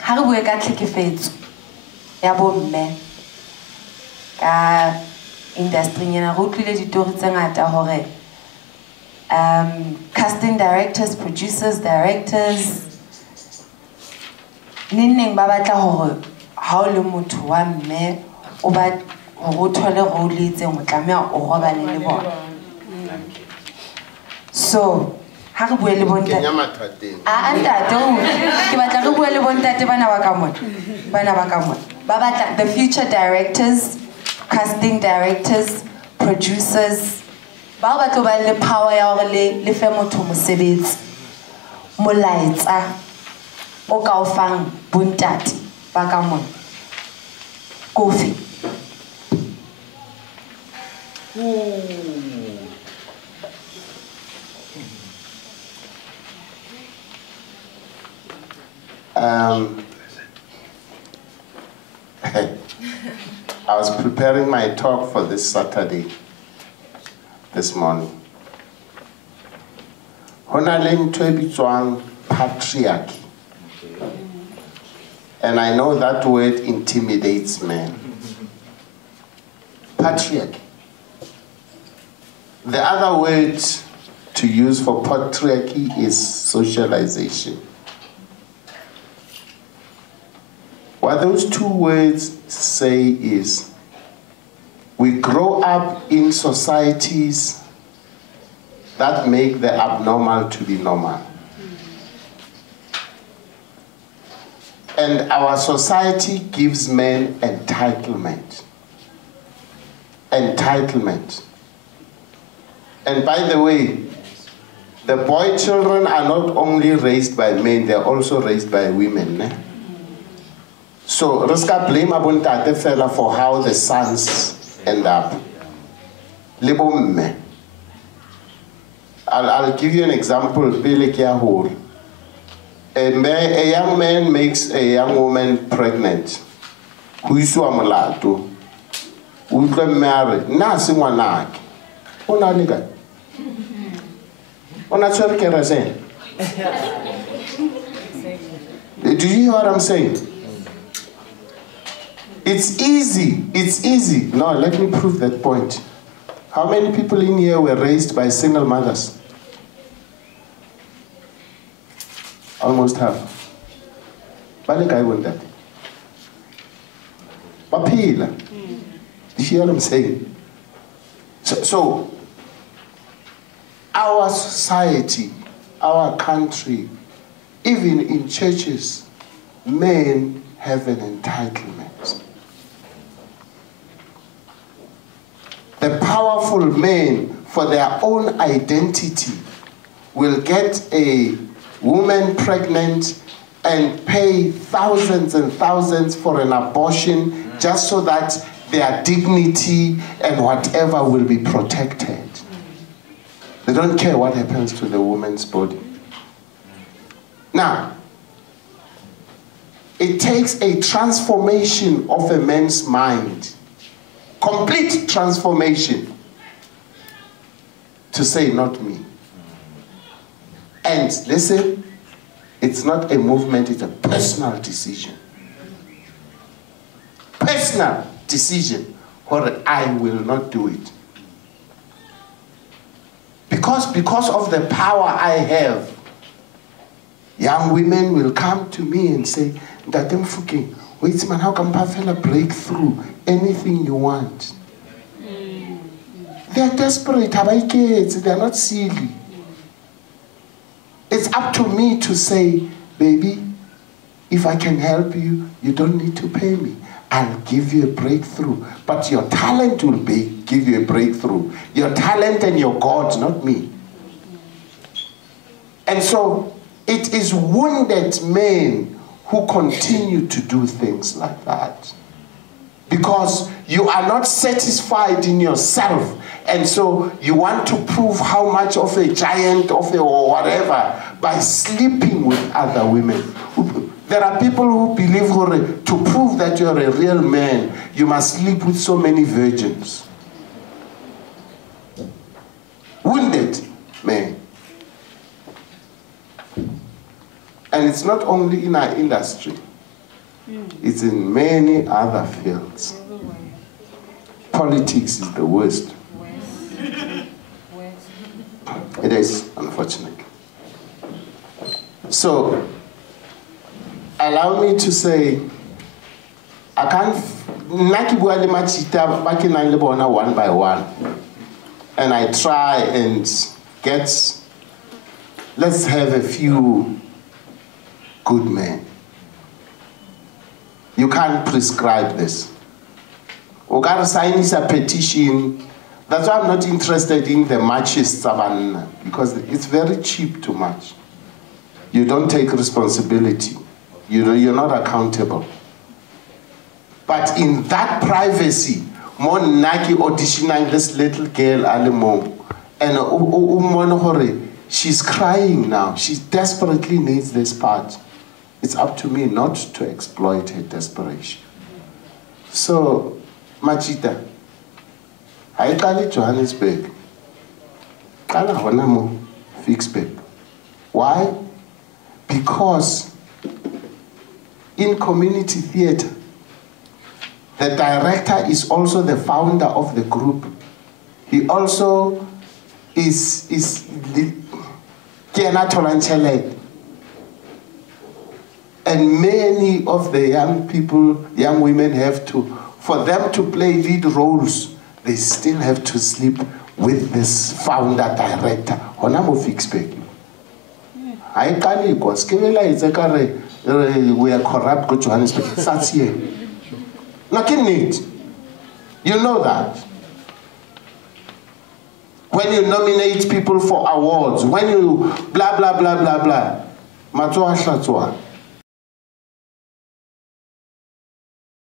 ha re bue ka tlhekefetso ya bomme ka industry ena go tlile ditori tse ngata hore casting directors, producers, directors neng ba batla hore ha o le motho wa mme o ba go thole role e tseng o tlameha o robale le bona. So ha re bue le bontate ke batla re bue le bontate bana ba ka mona ba batla the future directors, casting directors, producers ba batla ba le power ya hore le fe motho mosebetsi molaetsa o ka o fang bontate ba ka mona kofi. I was preparing my talk for this Saturday, this morning. Patriarchy. And I know that word intimidates men. Patriarchy. The other word to use for patriarchy is socialization. What those two words say is, we grow up in societies that make the abnormal to be normal. And our society gives men entitlement. Entitlement. And by the way, the boy children are not only raised by men, they're also raised by women. Ne? So, Ruska blame Abuntate fella for how the sons end up. I'll give you an example. A young man makes a young woman pregnant. Who is Suamalato? Who can marry? Nasi wanak. Ona nigga. Ona church. Do you hear what I'm saying? It's easy. It's easy. No, let me prove that point. How many people in here were raised by single mothers? Almost half. But I want that. Papila. Do you hear what I'm saying? So our society, our country, even in churches, men have an entitlement. The powerful men, for their own identity, will get a woman pregnant and pay thousands and thousands for an abortion just so that their dignity and whatever will be protected. They don't care what happens to the woman's body. Now, it takes a transformation of a man's mind, complete transformation, to say, not me. And listen, it's not a movement, it's a personal decision. Personal decision, or I will not do it. Because of the power I have, young women will come to me and say, Ndate Mofokeng, wait man, how come Pafela break through anything you want? They are desperate, they're not silly. It's up to me to say, baby, if I can help you, you don't need to pay me. I'll give you a breakthrough. But your talent will give you a breakthrough. Your talent and your God, not me. And so, it is wounded men who continue to do things like that. Because you are not satisfied in yourself. And so you want to prove how much of a giant or whatever by sleeping with other women. There are people who believe to prove that you're a real man, you must sleep with so many virgins. Wounded men. And it's not only in our industry. It's in many other fields. Politics is the worst. It is, unfortunately. So, allow me to say, I can't, one by one. And I try and get, let's have a few good men. You can't prescribe this. You gotta sign a petition. That's why I'm not interested in the marches, because it's very cheap to march. You don't take responsibility. You're not accountable. But in that privacy, more naki auditioning this little girl Alemo, and she's crying now. She desperately needs this part. It's up to me not to exploit her desperation. So, Machita, I call it Johannesburg. Kala honamo Fixburg. Why? Because in community theatre, the director is also the founder of the group. He also is the Kiana Tolanchele. And many of the young people, young women have to, for them to play lead roles, they still have to sleep with this founder director. Honamo Fixburg. I can't because we are corrupt go Johannesburg. That's here. Nothing neat. You know that. When you nominate people for awards, when you blah blah blah blah blah. Matwa shatwa.